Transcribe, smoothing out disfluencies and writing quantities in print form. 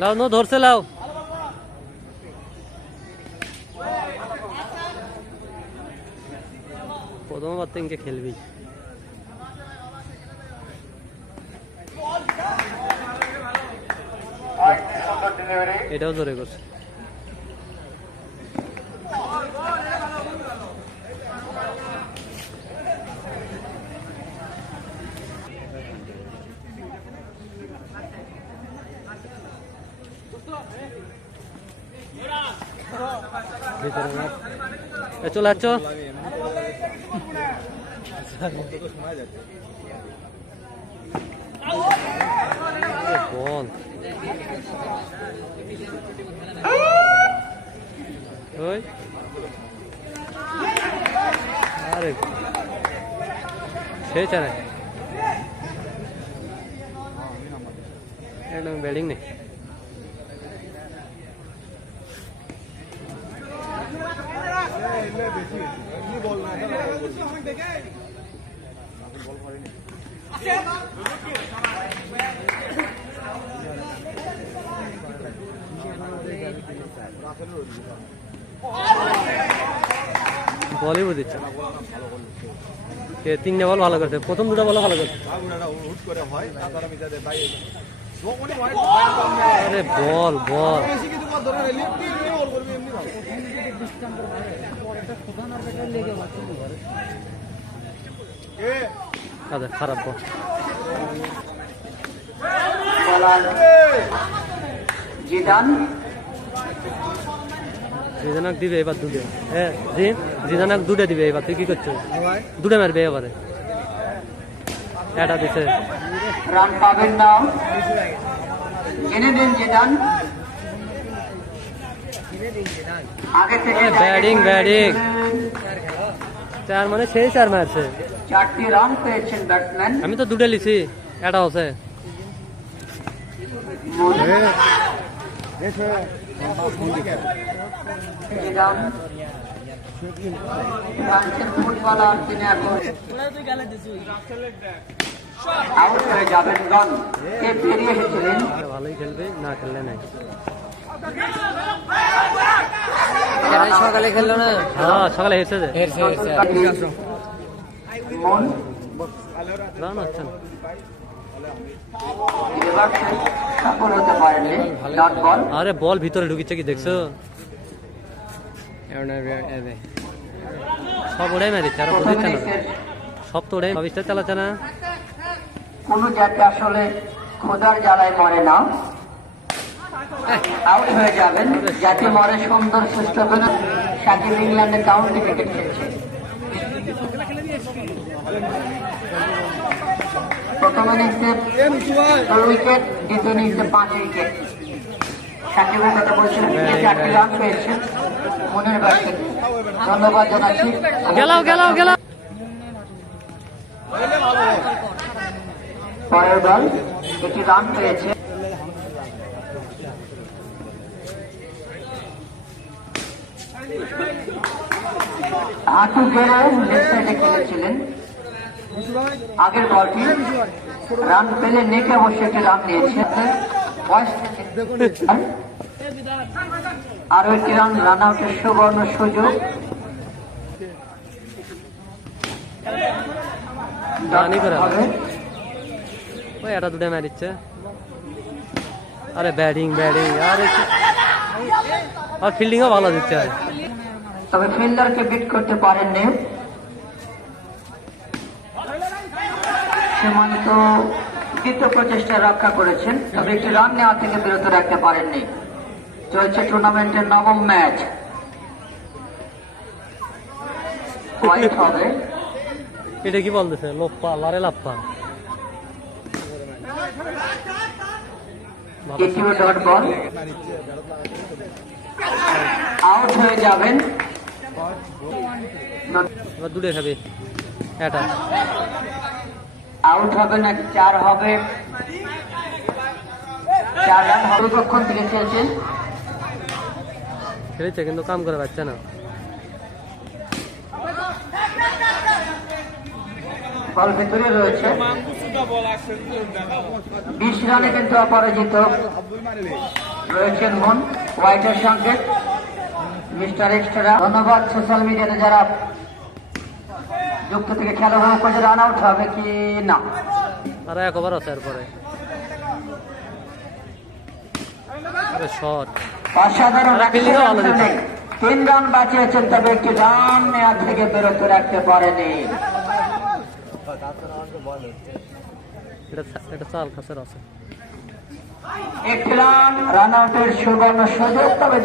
লাও নো ধরছে লাও প্রথমবার তো ইনকে খেলবি এটাও জোরে করছে চলে যাচ্ছ বল ওই আরে সেই চায় একদম ব্যাটিং নেই বলই বুঝিচ্ছে তিনটা বল ভালো করছে প্রথম দুটো বল ভালো করছে আরে বল বল আচ্ছা খারাপ বল জিদানাক দিবে এবার দুটো হ্যাঁ জিদানাক দুটো দিবে এবার তুই কি করছো দুটো মারবে এবারে এটা দিছে রান পাবেন না জেনে দেন জিদান আগে থেকে ব্যাটিং চার মানে সেই চার মারছে 4টি রান পেয়েছেন ব্যাটসম্যান আমি তো দুটো লিছি এটা হচ্ছে জিদান ফ্রান্সের ফুটবলার তিনি এখন আউট হয়ে যাবেন রান কে পেরিয়ে এসেছিলেন ভালোই খেলবে না খেললে নাই সকালে খেললো না হ্যাঁ সকালে হেসে মন রান হচ্ছে না সফল হতে পারেননি ডট বল আরে বল ভিতরে ঢুকিচ্ছে কি দেখছো সব ওটাই মারিচ্ছে আর বুঝিচ্ছে না সব তো ওটাই সবিস্টার চালাচ্ছে না কোন জাতি আসলে খোদার জ্বালায় মরে না আউট হয়ে যাবেন জাতি মরে সুন্দর সুস্থ করে সাকিব ইংল্যান্ডে কাউন্টি ক্রিকেট খেলছে প্রথম ইনিংসে 2 উইকেট দ্বিতীয় ইনিংসে 5 উইকেট সাকিবের কথা বলছিলেন 4টি রান পেয়েছে মনের ব্যাটে ধন্যবাদ জানাচ্ছি গেল পরের বল একটি রান পেয়েছে হাঁটু গেড়ে লেফট সাইডে খেলেছিলেন আগের বলটি রান পেলে নেটে অবশ্য একটি রান নিয়েছে আরো একটি রান রান আউটের সুবর্ণ সুযোগ হবে ওই এটা দুটো মারিচ্ছে আরে ব্যাটিং আর ফিল্ডিংও ভালো দিচ্ছে তবে ফিল্ডারকে বিট করতে পারেননি সীমান্ত দ্বিতীয় প্রচেষ্টা রক্ষা করেছেন তবে একটি রান নেওয়া থেকে বিরত রাখতে পারেননি চলছে টুর্নামেন্টের 9ম ম্যাচ হোয়াইট হবে এটা কি বলতেছে লোপ্পা লারে লাপ্পা দ্বিতীয় ডট বল আউট হয়ে যাবেন দুটো খাবে এটা আউট হবে না 4 হবে 4 রান হবে কখন থেকে খেলেছে কিন্তু কাম করে পাচ্ছে না বল ভিতরে রয়েছে। 20 রানে কিন্তু অপরাজিত রয়েছেন মন। হোয়াইটের সংকেত মিস্টার এক্সট্রা। ধন্যবাদ সোশ্যাল মিডিয়াতে যারা যুক্ত থেকে খেলা উপভোগ করছে। রান আউট হবে কি না? আর এক ওভার আছে এরপরে। শট অসাধারণ। 3 রান বাঁচিয়েছেন, তবে একটি রান নেওয়া থেকে বিরত রাখতে পারেনি। এটা চাল খাসের আছে। একটি রান আউটের সুবর্ণ সুযোগ, তবে